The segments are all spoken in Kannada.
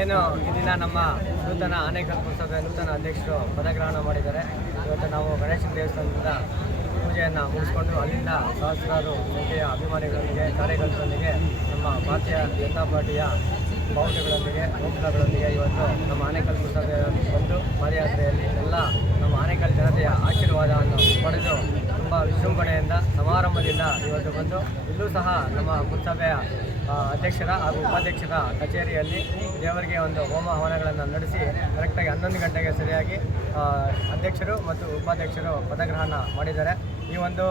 ಏನು ಈ ನಮ್ಮ ನೂತನ ಆನೇಕಲ್ ಪುಸ್ತಕ ನೂತನ ಅಧ್ಯಕ್ಷರು ಪದಗ್ರಹಣ ಮಾಡಿದ್ದಾರೆ. ಇವತ್ತು ನಾವು ಗಣೇಶನ ದೇವಸ್ಥಾನದಿಂದ ಪೂಜೆಯನ್ನು ಮುಗಿಸ್ಕೊಂಡು ಅಲ್ಲಿಂದ ಸಹಸ್ರಾರು ಸಂಖ್ಯೆಯ ಅಭಿಮಾನಿಗಳೊಂದಿಗೆ, ಕಾರ್ಯಕರ್ತರೊಂದಿಗೆ, ನಮ್ಮ ಭಾರತೀಯ ಜನತಾ ಪಾರ್ಟಿಯ ಬಾವುಟಗಳೊಂದಿಗೆ ಗೋಪುರಗಳೊಂದಿಗೆ ಇವತ್ತು ನಮ್ಮ ಆನೇಕಲ್ ಪುಸ್ತಕ ಬಂದು ಪಾದಯಾತ್ರೆಯಲ್ಲಿ ಎಲ್ಲ ನಮ್ಮ ಆನೇಕಲ್ ಜನತೆಯ ಆಶೀರ್ವಾದವನ್ನು ಪಡೆದು ತುಂಬ ವಿಜೃಂಭಣೆಯಿಂದ, ಸಮಾರಂಭದಿಂದ ಇವತ್ತು ಬಂದು ಇಲ್ಲೂ ಸಹ ನಮ್ಮ ಪುರಸಭೆಯ ಅಧ್ಯಕ್ಷರ ಹಾಗೂ ಉಪಾಧ್ಯಕ್ಷರ ಕಚೇರಿಯಲ್ಲಿ ದೇವರಿಗೆ ಒಂದು ಹೋಮ ಹವನಗಳನ್ನು ನಡೆಸಿ, ಕರೆಕ್ಟಾಗಿ ಹನ್ನೊಂದು ಗಂಟೆಗೆ ಸರಿಯಾಗಿ ಅಧ್ಯಕ್ಷರು ಮತ್ತು ಉಪಾಧ್ಯಕ್ಷರು ಪದಗ್ರಹಣ ಮಾಡಿದ್ದಾರೆ. ಈ ಒಂದು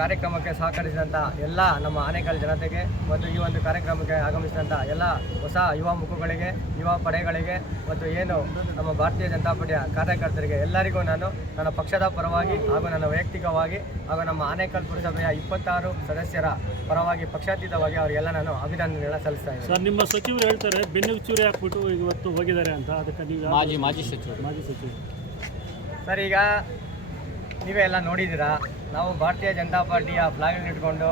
ಕಾರ್ಯಕ್ರಮಕ್ಕೆ ಸಹಕರಿಸಿದಂಥ ಎಲ್ಲ ನಮ್ಮ ಆನೇಕಲ್ ಜನತೆಗೆ ಮತ್ತು ಈ ಒಂದು ಕಾರ್ಯಕ್ರಮಕ್ಕೆ ಆಗಮಿಸಿದಂಥ ಎಲ್ಲ ಹೊಸ ಯುವ ಮುಖಗಳಿಗೆ ಯುವ ಪಡೆಗಳಿಗೆ ಮತ್ತು ಏನು ನಮ್ಮ ಭಾರತೀಯ ಜನತಾ ಪಾರ್ಟಿಯ ಕಾರ್ಯಕರ್ತರಿಗೆ ಎಲ್ಲರಿಗೂ ನಾನು ನನ್ನ ಪಕ್ಷದ ಪರವಾಗಿ ಹಾಗೂ ನನ್ನ ವೈಯಕ್ತಿಕವಾಗಿ ಹಾಗೂ ನಮ್ಮ ಆನೇಕಲ್ ಪುರಸಭೆಯ ಇಪ್ಪತ್ತಾರು ಸದಸ್ಯರ ಪರವಾಗಿ ಪಕ್ಷಾತೀತವಾಗಿ ಅವರಿಗೆಲ್ಲ ನಾನು ಅಭಿನಂದನೆಗಳನ್ನ ಸಲ್ಲಿಸ್ತಾ ಇದ್ದೀನಿ. ಸರ್ ನಿಮ್ಮ ಸಚಿವರು ಹೇಳ್ತಾರೆ ಬೆನ್ನಿಗೆ ಚೂರಿ ಹಾಕ್ಬಿಟ್ಟು ಇವತ್ತು ಹೋಗಿದ್ದಾರೆ ಅಂತ. ಅದಕ್ಕೆ ನೀವು ಮಾಜಿ ಮಾಜಿ ಸಚಿವರು. ಮಾಜಿ ಸಚಿವರು. ಸರ್ ಈಗ ನೀವೇ ಎಲ್ಲ ನೋಡಿದ್ದೀರಾ? ನಾವು ಭಾರತೀಯ ಜನತಾ ಪಾರ್ಟಿಯ ಫ್ಲಾಗ್ ಇಟ್ಕೊಂಡು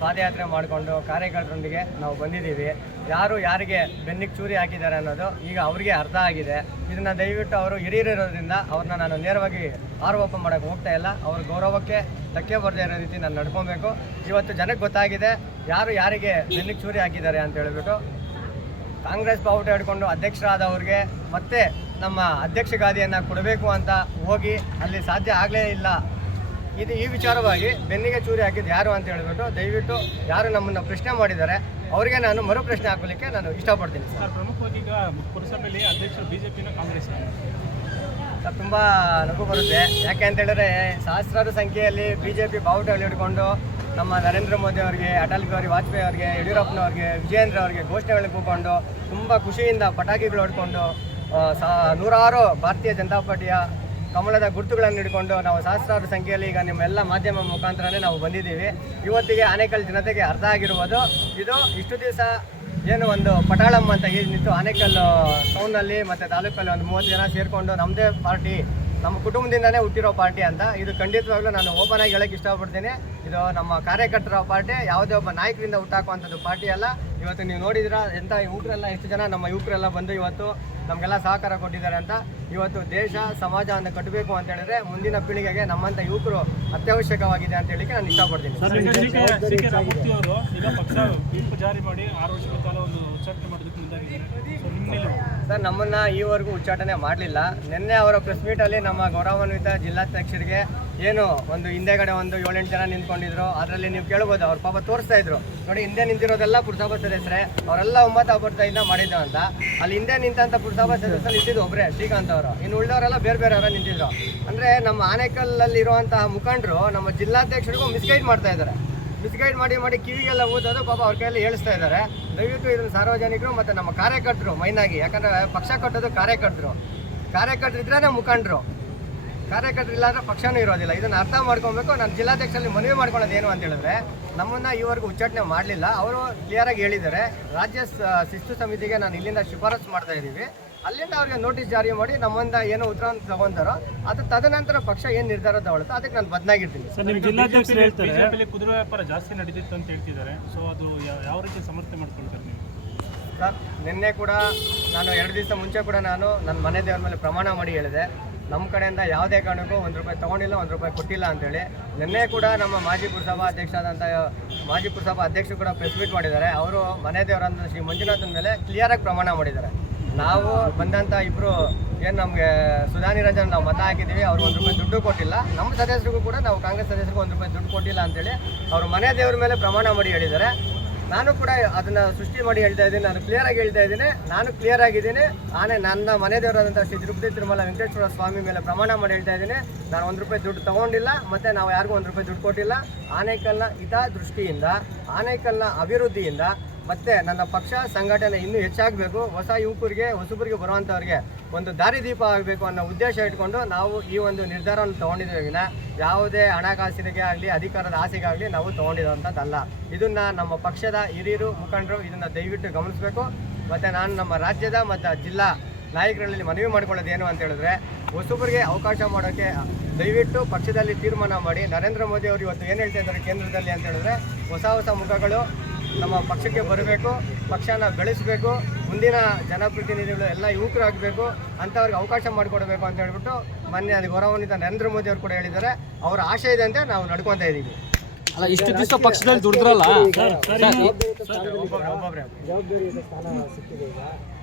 ಪಾದಯಾತ್ರೆ ಮಾಡಿಕೊಂಡು, ಕಾರ್ಯಕರ್ತರೊಂದಿಗೆ ನಾವು ಬಂದಿದ್ದೀವಿ. ಯಾರು ಯಾರಿಗೆ ಬೆನ್ನಿಗೆ ಚೂರಿ ಹಾಕಿದ್ದಾರೆ ಅನ್ನೋದು ಈಗ ಅವರಿಗೆ ಅರ್ಥ ಆಗಿದೆ. ಇದನ್ನು ದಯವಿಟ್ಟು ಅವರು ಹಿರಿಯರಿರೋದ್ರಿಂದ ಅವ್ರನ್ನ ನಾನು ನೇರವಾಗಿ ಆರೋಪ ಮಾಡೋಕ್ಕೆ ಹೋಗ್ತಾ ಇಲ್ಲ. ಅವ್ರ ಗೌರವಕ್ಕೆ ಧಕ್ಕೆ ಬರದೇ ಇರೋ ರೀತಿ ನಾನು ನಡ್ಕೊಬೇಕು. ಇವತ್ತು ಜನಕ್ಕೆ ಗೊತ್ತಾಗಿದೆ ಯಾರು ಯಾರಿಗೆ ಬೆನ್ನಿಗೆ ಚೂರಿ ಹಾಕಿದ್ದಾರೆ ಅಂತ ಹೇಳ್ಬಿಟ್ಟು ಕಾಂಗ್ರೆಸ್ ಬಾವುಟ ಹಿಡ್ಕೊಂಡು ಅಧ್ಯಕ್ಷರಾದವ್ರಿಗೆ ಮತ್ತೆ ನಮ್ಮ ಅಧ್ಯಕ್ಷ ಗಾದಿಯನ್ನು ಕೊಡಬೇಕು ಅಂತ ಹೋಗಿ ಅಲ್ಲಿ ಸಾಧ್ಯ ಆಗಲೇ ಇಲ್ಲ. ಇದು ಈ ವಿಚಾರವಾಗಿ ಬೆನ್ನಿಗೆ ಚೂರಿ ಹಾಕಿದ್ದು ಯಾರು ಅಂತ ಹೇಳಿಬಿಟ್ಟು ದಯವಿಟ್ಟು ಯಾರು ನಮ್ಮನ್ನು ಪ್ರಶ್ನೆ ಮಾಡಿದ್ದಾರೆ ಅವರಿಗೆ ನಾನು ಮರು ಪ್ರಶ್ನೆ ಹಾಕಲಿಕ್ಕೆ ನಾನು ಇಷ್ಟಪಡ್ತೀನಿ ಸರ್. ಪ್ರಮುಖವಾಗಿ ಈಗ ಪುರಸಭೆಯಲ್ಲಿ ಅಧ್ಯಕ್ಷರು ಬಿಜೆಪಿನ ಕಾಂಗ್ರೆಸ್ ಸರ್ ತುಂಬ ನಗು ಬರುತ್ತೆ. ಯಾಕೆ ಅಂತ ಹೇಳಿದ್ರೆ ಸಹಸ್ರಾರು ಸಂಖ್ಯೆಯಲ್ಲಿ ಬಿ ಜೆ ಪಿ ಬಾವುಟಗಳು ಹಿಡ್ಕೊಂಡು ನಮ್ಮ ನರೇಂದ್ರ ಮೋದಿ ಅವರಿಗೆ, ಅಟಲ್ ಬಿಹಾರಿ ವಾಜಪೇಯಿ ಅವರಿಗೆ, ಯಡಿಯೂರಪ್ಪನವ್ರಿಗೆ, ವಿಜಯೇಂದ್ರ ಅವರಿಗೆ ಘೋಷಣೆಗಳಿಗೆ ಕೂಕೊಂಡು ತುಂಬ ಖುಷಿಯಿಂದ ಪಟಾಕಿಗಳು ಹೊಡ್ಕೊಂಡು ಸಾ, ನೂರಾರು ಭಾರತೀಯ ಜನತಾ ಪಾರ್ಟಿಯ ಕಮಲದ ಗುರುತುಗಳನ್ನು ಹಿಡ್ಕೊಂಡು ನಾವು ಸಹಸ್ರಾರು ಸಂಖ್ಯೆಯಲ್ಲಿ ಈಗ ನಿಮ್ಮೆಲ್ಲ ಮಾಧ್ಯಮ ಮುಖಾಂತರನೇ ನಾವು ಬಂದಿದ್ದೀವಿ. ಇವತ್ತಿಗೆ ಆನೇಕಲ್ ಜನತೆಗೆ ಅರ್ಥ ಆಗಿರುವುದು ಇದು ಇಷ್ಟು ದಿವಸ ಏನು ಒಂದು ಪಟಾಳಂ ಅಂತ ಏನಿತ್ತು ಆನೇಕಲ್ ಟೌನಲ್ಲಿ ಮತ್ತು ತಾಲೂಕಲ್ಲಿ ಒಂದು ಮೂವತ್ತು ಜನ ಸೇರಿಕೊಂಡು ನಮ್ಮದೇ ಪಾರ್ಟಿ ನಮ್ಮ ಕುಟುಂಬದಿಂದಲೇ ಹುಟ್ಟಿರೋ ಪಾರ್ಟಿ ಅಂತ. ಇದು ಖಂಡಿತವಾಗ್ಲೂ ನಾನು ಓಪನ್ ಆಗಿ ಹೇಳಕ್ಕೆ ಇಷ್ಟಪಡ್ತೀನಿ. ಇದು ನಮ್ಮ ಕಾರ್ಯಕರ್ತರ ಪಾರ್ಟಿ ಯಾವುದೇ ಒಬ್ಬ ನಾಯಕರಿಂದ ಹುಟ್ಟಾಕುವಂಥದ್ದು ಪಾರ್ಟಿ ಅಲ್ಲ. ಇವತ್ತು ನೀವು ನೋಡಿದಿರ ಎಂಥ ಯುವಕರೆಲ್ಲ ಎಷ್ಟು ಜನ ನಮ್ಮ ಯುವಕರೆಲ್ಲ ಬಂದು ಇವತ್ತು ನಮಗೆಲ್ಲ ಸಹಕಾರ ಕೊಟ್ಟಿದ್ದಾರೆ ಅಂತ. ಇವತ್ತು ದೇಶ ಸಮಾಜವನ್ನು ಕಟ್ಟಬೇಕು ಅಂತ ಹೇಳಿದ್ರೆ ಮುಂದಿನ ಪೀಳಿಗೆಗೆ ನಮ್ಮಂಥ ಯುವಕರು ಅತ್ಯವಶ್ಯಕವಾಗಿದೆ ಅಂತ ಹೇಳಿಕ್ಕೆ ನಾನು ಇಷ್ಟಪಡ್ತೀನಿ. ಸರ್, ನಮ್ಮನ್ನು ಈವರೆಗೂ ಉಚ್ಚಾಟನೆ ಮಾಡಲಿಲ್ಲ. ನಿನ್ನೆ ಅವರ ಪ್ರೆಸ್ ಮೀಟಲ್ಲಿ ನಮ್ಮ ಗೌರವಾನ್ವಿತ ಜಿಲ್ಲಾಧ್ಯಕ್ಷರಿಗೆ ಏನು ಒಂದು ಹಿಂದೆಗಡೆ ಒಂದು ಏಳೆಂಟು ಜನ ನಿಂತ್ಕೊಂಡಿದ್ರು. ಅದರಲ್ಲಿ ನೀವು ಕೇಳ್ಬೋದು, ಅವ್ರ ಪಾಪ ತೋರಿಸ್ತಾ ಇದ್ರು. ನೋಡಿ, ಹಿಂದೆ ನಿಂತಿರೋದೆಲ್ಲ ಪುರಸಭಾ ಸದಸ್ಯರೇ. ಅವರೆಲ್ಲ ಒಂಬತ್ತು ಅಭ್ಯರ್ಥಿಯಿಂದ ಮಾಡಿದ್ದು ಅಂತ. ಅಲ್ಲಿ ಹಿಂದೆ ನಿಂತಂತ ಪುರಸಭಾ ಸದಸ್ಯರು ಇದ್ದಿದ್ದು ಒಬ್ಬರೇ ಶ್ರೀಕಾಂತ್ ಅವರು. ಇನ್ನು ಉಳಿದವರೆಲ್ಲ ಬೇರೆ ಬೇರೆ ಅವರ ನಿಂತಿದ್ರು. ಅಂದರೆ ನಮ್ಮ ಆನೇಕಲ್ಲಲ್ಲಿ ಇರುವಂತಹ ಮುಖಂಡರು ನಮ್ಮ ಜಿಲ್ಲಾಧ್ಯಕ್ಷರಿಗೂ ಮಿಸ್ಗೈಡ್ ಮಾಡ್ತಾ ಇದ್ದಾರೆ. ಮಿಸ್ಗೈಡ್ ಮಾಡಿ ಮಾಡಿ ಕಿವಿಗೆಲ್ಲ ಓದೋದು ಪಾಪ ಅವ್ರ ಕೈಯಲ್ಲಿ ಹೇಳಿಸ್ತಾ ಇದ್ದಾರೆ. ದಯವಿಟ್ಟು ಇದನ್ನು ಸಾರ್ವಜನಿಕರು ಮತ್ತು ನಮ್ಮ ಕಾರ್ಯಕರ್ತರು ಮೈನಾಗಿ ಯಾಕಂದರೆ ಪಕ್ಷ ಕಟ್ಟೋದು ಕಾರ್ಯಕರ್ತರು. ಕಾರ್ಯಕರ್ತರು ಇದ್ರೆ ಮುಖಂಡರು. ಕಾರ್ಯಕರ್ತರು ಇಲ್ಲ ಅಂದ್ರೆ ಪಕ್ಷನೂ ಇರೋದಿಲ್ಲ. ಇದನ್ನು ಅರ್ಥ ಮಾಡ್ಕೊಬೇಕು. ನಾನು ಜಿಲ್ಲಾಧ್ಯಕ್ಷರಲ್ಲಿ ಮನವಿ ಮಾಡ್ಕೊಳ್ಳೋದು ಏನು ಅಂತ ಹೇಳಿದ್ರೆ, ನಮ್ಮನ್ನ ಈವರೆಗೂ ಉಚ್ಚಾಟನೆ ಮಾಡಲಿಲ್ಲ. ಅವರು ಕ್ಲಿಯರಾಗಿ ಹೇಳಿದ್ದಾರೆ. ರಾಜ್ಯ ಶಿಸ್ತು ಸಮಿತಿಗೆ ನಾನು ಇಲ್ಲಿಂದ ಶಿಫಾರಸು ಮಾಡ್ತಾ ಇದ್ದೀವಿ. ಅಲ್ಲಿಂದ ಅವ್ರಿಗೆ ನೋಟಿಸ್ ಜಾರಿ ಮಾಡಿ ನಮ್ಮಿಂದ ಏನು ಉತ್ತರ ತಗೊಂತಾರೋ ಅದು ತದನಂತರ ಪಕ್ಷ ಏನು ನಿರ್ಧಾರ ತಗೊಳುತ್ತೋ ಅದಕ್ಕೆ ನಾನು ಬದಲಾಗಿರ್ತೀನಿ ಸರ್ ಜಿಲ್ಲಾಧ್ಯಕ್ಷರು ಹೇಳ್ತಾರೆ. ಕುದುರೆ ವ್ಯಾಪಾರ ಜಾಸ್ತಿ ನಡೀತಿತ್ತು ಅಂತ ಹೇಳ್ತಿದ್ದಾರೆ. ಸೊ ಅದು ಯಾವ- ಯಾವ ರೀತಿ ಸಮರ್ಥನೆ ಮಾಡ್ಕೊಳ್ತಾರೆ ನೀವು? ಸರ್ ನಿನ್ನೆ ಕೂಡ ನಾನು ಎರಡು ದಿವಸ ಮುಂಚೆ ಕೂಡ ನಾನು ನನ್ನ ಮನೆ ದೇವ್ರ ಮೇಲೆ ಪ್ರಮಾಣ ಮಾಡಿ ಹೇಳಿದೆ. ನಮ್ಮ ಕಡೆಯಿಂದ ಯಾವುದೇ ಕಾರಣಕ್ಕೂ ಒಂದು ರೂಪಾಯಿ ತೊಗೊಂಡಿಲ್ಲ ಒಂದು ರೂಪಾಯಿ ಕೊಟ್ಟಿಲ್ಲ ಅಂತೇಳಿ. ನಿನ್ನೆ ಕೂಡ ನಮ್ಮ ಮಾಜಿ ಪುರಸಭಾ ಅಧ್ಯಕ್ಷ ಆದಂಥ ಮಾಜಿ ಪುರಸಭಾ ಅಧ್ಯಕ್ಷರು ಕೂಡ ಪ್ರೆಸ್ ಮೀಟ್ ಮಾಡಿದ್ದಾರೆ. ಅವರು ಮನೆ ದೇವರಂತ ಶ್ರೀ ಮಂಜುನಾಥನ ಮೇಲೆ ಕ್ಲಿಯರಾಗಿ ಪ್ರಮಾಣ ಮಾಡಿದ್ದಾರೆ. ನಾವು ಬಂದಂಥ ಇಬ್ಬರು ಏನು ನಮಗೆ ಸುಧಾ ನಿರಂಜನ್ ನಾವು ಮತ ಹಾಕಿದ್ದೀವಿ, ಅವ್ರು ಒಂದು ರೂಪಾಯಿ ದುಡ್ಡು ಕೊಟ್ಟಿಲ್ಲ. ನಮ್ಮ ಸದಸ್ಯರಿಗೂ ಕೂಡ ನಾವು ಕಾಂಗ್ರೆಸ್ ಸದಸ್ಯರಿಗೂ ಒಂದು ರೂಪಾಯಿ ದುಡ್ಡು ಕೊಟ್ಟಿಲ್ಲ ಅಂತೇಳಿ ಅವರು ಮನೆ ದೇವ್ರ ಮೇಲೆ ಪ್ರಮಾಣ ಮಾಡಿ ಹೇಳಿದ್ದಾರೆ. ನಾನು ಕೂಡ ಅದನ್ನ ಸೃಷ್ಟಿ ಮಾಡಿ ಹೇಳ್ತಾ ಇದ್ದೀನಿ, ನಾನು ಕ್ಲಿಯರ್ ಆಗಿ ಹೇಳ್ತಾ ಇದ್ದೀನಿ. ನಾನು ಕ್ಲಿಯರ್ ಆಗಿದ್ದೀನಿ. ಆನೆ ನನ್ನ ಮನೆ ದೇವರಾದಂಥ ಶ್ರೀ ತಿರುಪತಿ ತಿರುಮಲ ವೆಂಕಟೇಶ್ವರ ಸ್ವಾಮಿ ಮೇಲೆ ಪ್ರಮಾಣ ಮಾಡಿ ಹೇಳ್ತಾ ಇದ್ದೀನಿ. ನಾನು ಒಂದು ರೂಪಾಯಿ ದುಡ್ಡು ತಗೊಂಡಿಲ್ಲ, ಮತ್ತೆ ನಾವು ಯಾರಿಗೂ ಒಂದು ರೂಪಾಯಿ ದುಡ್ಡು ಕೊಟ್ಟಿಲ್ಲ. ಆನೇಕಲ್ನ ಹಿತದೃಷ್ಟಿಯಿಂದ, ಆನೇಕಲ್ನ ಅಭಿವೃದ್ಧಿಯಿಂದ ಮತ್ತೆ ನನ್ನ ಪಕ್ಷ, ಸಂಘಟನೆ ಇನ್ನೂ ಹೆಚ್ಚಾಗಬೇಕು. ಹೊಸ ಯುವಕರಿಗೆ, ಹೊಸಬರಿಗೆ ಬರುವಂಥವ್ರಿಗೆ ಒಂದು ದಾರಿದೀಪ ಆಗಬೇಕು ಅನ್ನೋ ಉದ್ದೇಶ ಇಟ್ಕೊಂಡು ನಾವು ಈ ಒಂದು ನಿರ್ಧಾರವನ್ನು ತಗೊಂಡಿದ್ದೇವೆ. ಯಾವುದೇ ಹಣಕಾಸಿನಿಗೆ ಆಗಲಿ, ಅಧಿಕಾರದ ಆಸೆಗಾಗಲಿ ನಾವು ತೊಗೊಂಡಿರೋವಂಥದ್ದಲ್ಲ. ಇದನ್ನು ನಮ್ಮ ಪಕ್ಷದ ಹಿರಿಯರು, ಮುಖಂಡರು ಇದನ್ನು ದಯವಿಟ್ಟು ಗಮನಿಸಬೇಕು. ಮತ್ತು ನಾನು ನಮ್ಮ ರಾಜ್ಯದ ಮತ್ತು ಜಿಲ್ಲಾ ನಾಯಕರಲ್ಲಿ ಮನವಿ ಮಾಡ್ಕೊಳ್ಳೋದು ಏನು ಅಂತ ಹೇಳಿದ್ರೆ, ಹೊಸಬರಿಗೆ ಅವಕಾಶ ಮಾಡೋಕ್ಕೆ ದಯವಿಟ್ಟು ಪಕ್ಷದಲ್ಲಿ ತೀರ್ಮಾನ ಮಾಡಿ. ನರೇಂದ್ರ ಮೋದಿ ಅವರು ಇವತ್ತು ಏನು ಹೇಳ್ತಾ ಇದ್ದಾರೆ ಕೇಂದ್ರದಲ್ಲಿ ಅಂತ ಹೇಳಿದ್ರೆ, ಹೊಸ ಹೊಸ ಮುಖಗಳು ನಮ್ಮ ಪಕ್ಷಕ್ಕೆ ಬರಬೇಕು, ಪಕ್ಷನ ಬೆಳೆಸಬೇಕು, ಮುಂದಿನ ಜನಪ್ರತಿನಿಧಿಗಳು ಎಲ್ಲ ಯುವಕರಾಗಬೇಕು, ಅಂಥವ್ರಿಗೆ ಅವಕಾಶ ಮಾಡಿಕೊಡ್ಬೇಕು ಅಂತ ಹೇಳ್ಬಿಟ್ಟು ಮೊನ್ನೆ ಅದು ಗೌರವಾನ್ವಿತ ನರೇಂದ್ರ ಮೋದಿ ಅವರು ಕೂಡ ಹೇಳಿದ್ದಾರೆ. ಅವರ ಆಶಯದಂತೆ ನಾವು ನಡ್ಕೊತಾ ಇದ್ದೀವಿ. ಅಲ್ಲ ಇಷ್ಟು ದಿವಸ ಪಕ್ಷದಲ್ಲಿ ದುಡಿದ್ರಲ್ಲ? ಸ್ಥಾನ ಸಿಕ್ಕಿದೆ ಈಗ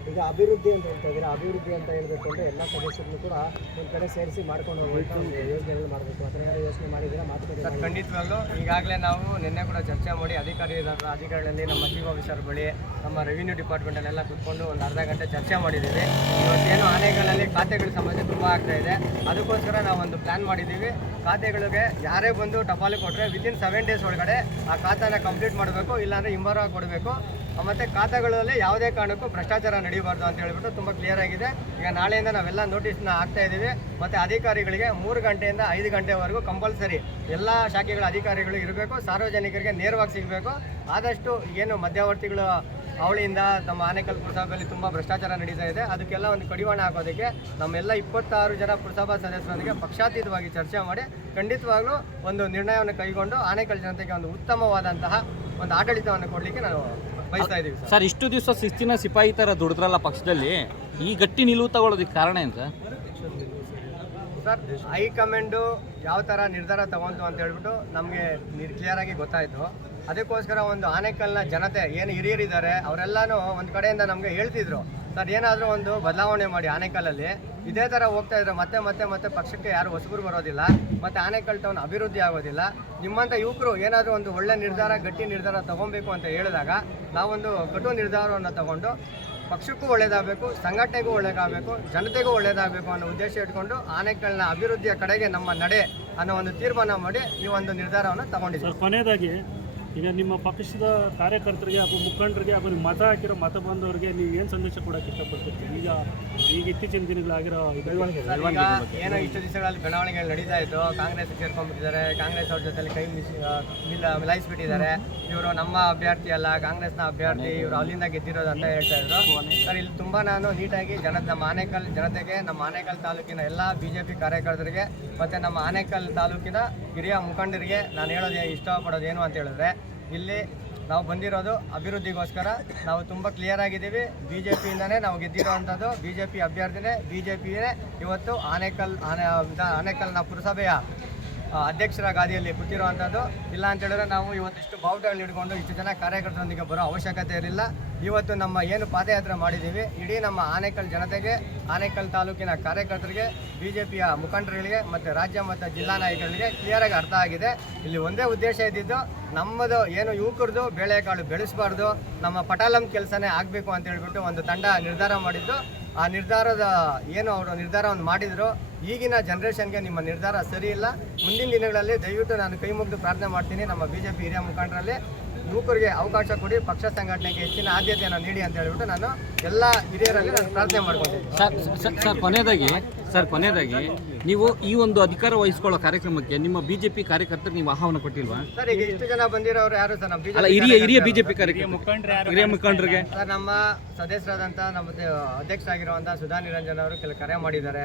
ಈಗ ಅಭಿವೃದ್ಧಿ ಅಂತ ಹೇಳ್ತಾ ಇದ್ದೀರಾ? ಅಭಿವೃದ್ಧಿ ಅಂತ ಹೇಳ್ಬೇಕು ಅಂದರೆ ಎಲ್ಲ ಸದಸ್ಯರನ್ನು ಕೂಡ ಒಂದು ಕಡೆ ಸೇರಿಸಿ ಮಾಡ್ಕೊಂಡು ಹೋಗ್ಬೇಕು ಯೋಜನೆಗಳು ಮಾಡಬೇಕು. ಆ ಥರ ಯಾರು ಯೋಚನೆ ಮಾಡಿದ್ದೀರಾ? ಮಾತುಕತೆ ಸರ್ ಖಂಡಿತವಾಗ್ಲೂ. ಈಗಾಗಲೇ ನಾವು ನಿನ್ನೆ ಕೂಡ ಚರ್ಚೆ ಮಾಡಿ ಅಧಿಕಾರಿ ಅಧಿಕಾರಿಗಳಲ್ಲಿ ನಮ್ಮ ಚೀಫ್ ಆಫೀಸರ್ ಬಳಿ ನಮ್ಮ ರೆವಿನ್ಯೂ ಡಿಪಾರ್ಟ್ಮೆಂಟಲ್ಲೆಲ್ಲ ಕೂತ್ಕೊಂಡು ಒಂದು ಅರ್ಧ ಗಂಟೆ ಚರ್ಚೆ ಮಾಡಿದ್ದೀವಿ. ಇವತ್ತೇನು ಆನೆಗಳಲ್ಲಿ ಖಾತೆಗಳ ಸಮಸ್ಯೆ ತುಂಬ ಆಗ್ತಾ ಇದೆ. ಅದಕ್ಕೋಸ್ಕರ ನಾವು ಒಂದು ಪ್ಲ್ಯಾನ್ ಮಾಡಿದ್ದೀವಿ. ಖಾತೆಗಳಿಗೆ ಯಾರೇ ಬಂದು ಟಪಾಲು ಕೊಟ್ಟರೆ ವಿತಿನ್ ಸೆವೆನ್ ಡೇಸ್ ಒಳಗಡೆ ಆ ಖಾತಾನ ಕಂಪ್ಲೀಟ್ ಮಾಡಬೇಕು, ಇಲ್ಲಾಂದರೆ ಹಿಂಬಾರ ಕೊಡಬೇಕು. ಮತ್ತು ಖಾತೆಗಳಲ್ಲಿ ಯಾವುದೇ ಕಾರಣಕ್ಕೂ ಭ್ರಷ್ಟಾಚಾರ ನಡೀಬಾರ್ದು ಅಂತ ಹೇಳ್ಬಿಟ್ಟು ತುಂಬ ಕ್ಲಿಯರ್ ಆಗಿದೆ. ಈಗ ನಾಳೆಯಿಂದ ನಾವೆಲ್ಲ ನೋಟಿಸ್ನ ಹಾಕ್ತಾ ಇದ್ದೀವಿ. ಮತ್ತು ಅಧಿಕಾರಿಗಳಿಗೆ ಮೂರು ಗಂಟೆಯಿಂದ ಐದು ಗಂಟೆವರೆಗೂ ಕಂಪಲ್ಸರಿ ಎಲ್ಲ ಶಾಖೆಗಳ ಅಧಿಕಾರಿಗಳು ಇರಬೇಕು, ಸಾರ್ವಜನಿಕರಿಗೆ ನೇರವಾಗಿ ಸಿಗಬೇಕು. ಆದಷ್ಟು ಏನು ಮಧ್ಯವರ್ತಿಗಳು ಅವಳಿಯಿಂದ ನಮ್ಮ ಆನೇಕಲ್ ಪುರಸಭೆಯಲ್ಲಿ ತುಂಬ ಭ್ರಷ್ಟಾಚಾರ ನಡೀತಾ ಇದೆ. ಅದಕ್ಕೆಲ್ಲ ಒಂದು ಕಡಿವಾಣ ಹಾಕೋದಕ್ಕೆ ನಮ್ಮೆಲ್ಲ ಇಪ್ಪತ್ತಾರು ಜನ ಪುರಸಭಾ ಸದಸ್ಯರೊಂದಿಗೆ ಪಕ್ಷಾತೀತವಾಗಿ ಚರ್ಚೆ ಮಾಡಿ ಖಂಡಿತವಾಗ್ಲೂ ಒಂದು ನಿರ್ಣಯವನ್ನು ಕೈಗೊಂಡು ಆನೇಕಲ್ ಜನತೆಗೆ ಒಂದು ಉತ್ತಮವಾದಂತಹ ಒಂದು ಆಡಳಿತವನ್ನು ಕೊಡಲಿಕ್ಕೆ ನಾವು ಬಯಸ್ತಾ ಇದ್ದೀವಿ ಸರ್. ಸರ್ ಇಷ್ಟು ದಿವಸ ಶಿಸ್ತಿನ ಸಿಪಾಯಿ ಥರ ದುಡಿದ್ರಲ್ಲ ಪಕ್ಷದಲ್ಲಿ. ಈ ಗಟ್ಟಿ ನಿಲುವು ತಗೊಳ್ಳೋದಕ್ಕೆ ಕಾರಣ ಏನು ಸರ್? ಸರ್ ಹೈಕಮಾಂಡು ಯಾವ ಥರ ನಿರ್ಧಾರ ತಗೊಂತು ಅಂತ ಹೇಳ್ಬಿಟ್ಟು ನಮಗೆ ಕ್ಲಿಯರ್ ಆಗಿ ಗೊತ್ತಾಯಿತು. ಅದಕ್ಕೋಸ್ಕರ ಒಂದು ಆನೇಕಲ್ನ ಜನತೆ, ಏನು ಹಿರಿಯರಿದ್ದಾರೆ, ಅವರೆಲ್ಲನೂ ಒಂದು ಕಡೆಯಿಂದ ನಮಗೆ ಹೇಳ್ತಿದ್ರು. ಸರ್, ಏನಾದರೂ ಒಂದು ಬದಲಾವಣೆ ಮಾಡಿ ಆನೇಕಲ್ಲಲ್ಲಿ. ಇದೇ ಥರ ಹೋಗ್ತಾ ಇದ್ರೆ ಮತ್ತೆ ಮತ್ತೆ ಮತ್ತೆ ಪಕ್ಷಕ್ಕೆ ಯಾರು ಹೊಸಬರು ಬರೋದಿಲ್ಲ, ಮತ್ತು ಆನೇಕಲ್ ಟೌನ್ ಅಭಿವೃದ್ಧಿ ಆಗೋದಿಲ್ಲ. ನಿಮ್ಮಂಥ ಯುವಕರು ಏನಾದರೂ ಒಂದು ಒಳ್ಳೆ ನಿರ್ಧಾರ, ಗಟ್ಟಿ ನಿರ್ಧಾರ ತೊಗೊಬೇಕು ಅಂತ ಹೇಳಿದಾಗ ನಾವೊಂದು ಕಟು ನಿರ್ಧಾರವನ್ನು ತಗೊಂಡು ಪಕ್ಷಕ್ಕೂ ಒಳ್ಳೇದಾಗಬೇಕು, ಸಂಘಟನೆಗೂ ಒಳ್ಳೇದಾಗಬೇಕು, ಜನತೆಗೂ ಒಳ್ಳೇದಾಗಬೇಕು ಅನ್ನೋ ಉದ್ದೇಶ ಇಟ್ಕೊಂಡು ಆನೆಕಲ್ನ ಅಭಿವೃದ್ಧಿಯ ಕಡೆಗೆ ನಮ್ಮ ನಡೆ ಅನ್ನೋ ಒಂದು ತೀರ್ಮಾನ ಮಾಡಿ ಈ ಒಂದು ನಿರ್ಧಾರವನ್ನು ತಗೊಂಡಿದ್ದೀವಿ. ಕೊನೆಯದಾಗಿ ಈಗ ನಿಮ್ಮ ಪಕ್ಷದ ಕಾರ್ಯಕರ್ತರಿಗೆ ಹಾಗೂ ಮುಖಂಡರಿಗೆ ಹಾಗೂ ನಿಮ್ಮ ಮತ ಹಾಕಿರೋ ಮತ ಬಂದವರಿಗೆ ನೀವು ಏನು ಸಂದೇಶ ಕೊಡಕ್ಕೆ ಇಷ್ಟಪಡ್ತೀರಿ ಈಗ ಈಗ ಇತ್ತೀಚಿನ ದಿನಗಳಾಗಿರೋ ಬೆಳವಣಿಗೆ ಏನೋ ಇಷ್ಟು ದಿವಸಗಳಲ್ಲಿ ಬೆಳವಣಿಗೆಗಳು ನಡೀತಾ ಇತ್ತು. ಕಾಂಗ್ರೆಸ್ ಸೇರ್ಕೊಂಡ್ಬಿಟ್ಟಿದ್ದಾರೆ. ಕಾಂಗ್ರೆಸ್ ಅವ್ರ ಜೊತೆಯಲ್ಲಿ ಕೈ ಮಿಸ್ ಮಿಲ್ಲ ಮಿಲಾಯಿಸ್ಬಿಟ್ಟಿದ್ದಾರೆ. ಇವರು ನಮ್ಮ ಅಭ್ಯರ್ಥಿ ಅಲ್ಲ ಕಾಂಗ್ರೆಸ್ನ ಅಭ್ಯರ್ಥಿ ಇವರು ಅಲ್ಲಿಂದ ಗೆದ್ದಿರೋದು ಅಂತ ಹೇಳ್ತಾ ಇದ್ರು. ಸರ್ ಇಲ್ಲಿ ತುಂಬ ನಾನು ನೀಟಾಗಿ ಜನ ನಮ್ಮ ಆನೇಕಲ್ ಜನತೆಗೆ ನಮ್ಮ ಆನೇಕಲ್ ತಾಲೂಕಿನ ಎಲ್ಲ ಬಿ ಜೆ ಪಿ ಕಾರ್ಯಕರ್ತರಿಗೆ ಮತ್ತು ನಮ್ಮ ಆನೇಕಲ್ ತಾಲೂಕಿನ ಹಿರಿಯ ಮುಖಂಡರಿಗೆ ನಾನು ಹೇಳೋದು ಇಷ್ಟಪಡೋದು ಏನು ಅಂತ ಹೇಳಿದ್ರೆ ಇಲ್ಲಿ ನಾವು ಬಂದಿರೋದು ಅಭಿವೃದ್ಧಿಗೋಸ್ಕರ. ನಾವು ತುಂಬ ಕ್ಲಿಯರ್ ಆಗಿದ್ದೀವಿ. ಬಿ ಜೆ ಪಿಯಿಂದನೇ ನಾವು ಗೆದ್ದಿರೋವಂಥದ್ದು ಬಿ ಜೆ ಪಿ ಅಭ್ಯರ್ಥಿನೇ ಬಿ ಜೆ ಪಿಯೇ ಇವತ್ತು ಆನೇಕಲ್, ಆನೆ ಆನೇಕಲ್ನ ಪುರಸಭೆಯ ಅಧ್ಯಕ್ಷರ ಗಾದಿಯಲ್ಲಿ ಕೂತಿರುವಂಥದ್ದು ಇಲ್ಲ ಅಂತ ಹೇಳಿದ್ರೆ ನಾವು ಇವತ್ತಿಷ್ಟು ಬಾವುಟಗಳು ಹಿಡ್ಕೊಂಡು ಇಷ್ಟು ಜನ ಕಾರ್ಯಕರ್ತರೊಂದಿಗೆ ಬರೋ ಅವಶ್ಯಕತೆ ಇರಲಿಲ್ಲ. ಇವತ್ತು ನಮ್ಮ ಏನು ಪಾದಯಾತ್ರೆ ಮಾಡಿದ್ದೀವಿ, ಇಡೀ ನಮ್ಮ ಆನೇಕಲ್ ಜನತೆಗೆ, ಆನೇಕಲ್ ತಾಲೂಕಿನ ಕಾರ್ಯಕರ್ತರಿಗೆ ಬಿ ಜೆ ಪಿಯ ಮುಖಂಡರುಗಳಿಗೆ ಮತ್ತು ರಾಜ್ಯ ಮತ್ತು ಜಿಲ್ಲಾ ನಾಯಕರಿಗೆ ಕ್ಲಿಯರಾಗಿ ಅರ್ಥ ಆಗಿದೆ. ಇಲ್ಲಿ ಒಂದೇ ಉದ್ದೇಶ ಇದ್ದಿದ್ದು, ನಮ್ಮದು ಏನು ಯುವಕರದು, ಬೇಳೆಕಾಳು ಬೆಳೆಸಬಾರ್ದು, ನಮ್ಮ ಪಟಾಲಂ ಕೆಲಸನೇ ಆಗಬೇಕು ಅಂತ ಹೇಳ್ಬಿಟ್ಟು ಒಂದು ತಂಡ ನಿರ್ಧಾರ ಮಾಡಿದ್ದು. ಆ ನಿರ್ಧಾರದ ಏನು ಅವರು ನಿರ್ಧಾರವನ್ನು ಮಾಡಿದ್ರು, ಈಗಿನ ಜನ್ರೇಷನ್ಗೆ ನಿಮ್ಮ ನಿರ್ಧಾರ ಸರಿ ಇಲ್ಲ. ಮುಂದಿನ ದಿನಗಳಲ್ಲಿ ದಯವಿಟ್ಟು ನಾನು ಕೈ ಮುಗಿದು ಪ್ರಾರ್ಥನೆ ಮಾಡ್ತೀನಿ ನಮ್ಮ ಬಿ ಜೆ ಪಿ ಹಿರಿಯ ಮುಖಂಡರಲ್ಲಿ. ಯುವಕರಿಗೆ ಅವಕಾಶ ಕೊಡಿ, ಪಕ್ಷ ಸಂಘಟನೆಗೆ ಹೆಚ್ಚಿನ ಆದ್ಯತೆಯನ್ನು ನೀಡಿ ಅಂತ ಹೇಳ್ಬಿಟ್ಟು ನಾನು ಎಲ್ಲ ಹಿರಿಯರಲ್ಲಿ ನಾನು ಪ್ರಾರ್ಥನೆ ಮಾಡ್ಕೊಂಡಿದ್ದೀನಿ ಸರ್, ಕೊನೆಯದಾಗಿ ಸರ್ ಕೊನೆಯದಾಗಿ ನೀವು ಈ ಒಂದು ಅಧಿಕಾರ ವಹಿಸ್ಕೊಳ್ಳೋ ಕಾರ್ಯಕ್ರಮಕ್ಕೆ ನಿಮ್ಮ ಬಿಜೆಪಿ ಕಾರ್ಯಕರ್ತರಿಗೆ ನೀವು ಆಹ್ವಾನ ಕೊಟ್ಟಿಲ್ವಾ? ಸರ್ ಈಗ ಇಷ್ಟು ಜನ ಬಂದಿರೋರು ಯಾರು ಸರ್? ನಮ್ಮ ಅಲ್ಲ ಹಿರಿಯ ಹಿರಿಯ ಬಿಜೆಪಿ ಹಿರಿಯ ಮುಖಂಡರಿಗೆ. ಸರ್ ನಮ್ಮ ಸದಸ್ಯರಾದಂಥ ನಮ್ಮ ಅಧ್ಯಕ್ಷ ಅಧ್ಯಕ್ಷರಾಗಿರುವಂಥ ಸುಧಾ ನಿರಂಜನ್ ಅವರು ಕೆಲ ಕರೆ ಮಾಡಿದ್ದಾರೆ.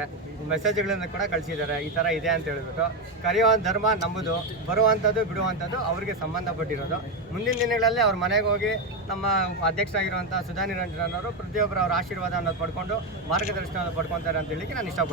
ಮೆಸೇಜ್ಗಳನ್ನು ಕೂಡ ಕಳಿಸಿದ್ದಾರೆ. ಈ ತರ ಇದೆ ಅಂತ ಹೇಳ್ಬಿಟ್ಟು. ಕರೆಯುವ ಧರ್ಮ ನಮ್ಮದು. ಬರುವಂಥದ್ದು ಬಿಡುವಂಥದ್ದು ಅವರಿಗೆ ಸಂಬಂಧಪಟ್ಟಿರೋದು. ಮುಂದಿನ ದಿನಗಳಲ್ಲಿ ಅವ್ರ ಮನೆಗೆ ಹೋಗಿ ನಮ್ಮ ಅಧ್ಯಕ್ಷ ಆಗಿರುವಂತಹ ಸುಧಾ ನಿರಂಜನ್ ಅವರು ಪ್ರತಿಯೊಬ್ಬರು ಅವರ ಆಶೀರ್ವಾದ ಅನ್ನೋದು ಪಡ್ಕೊಂಡು ಮಾರ್ಗದರ್ಶನ ಪಡ್ಕೊತಾರೆ ಅಂತ ಹೇಳಿಕ್ಕೆ ನಾನು ಇಷ್ಟಪಡ್ತೀನಿ.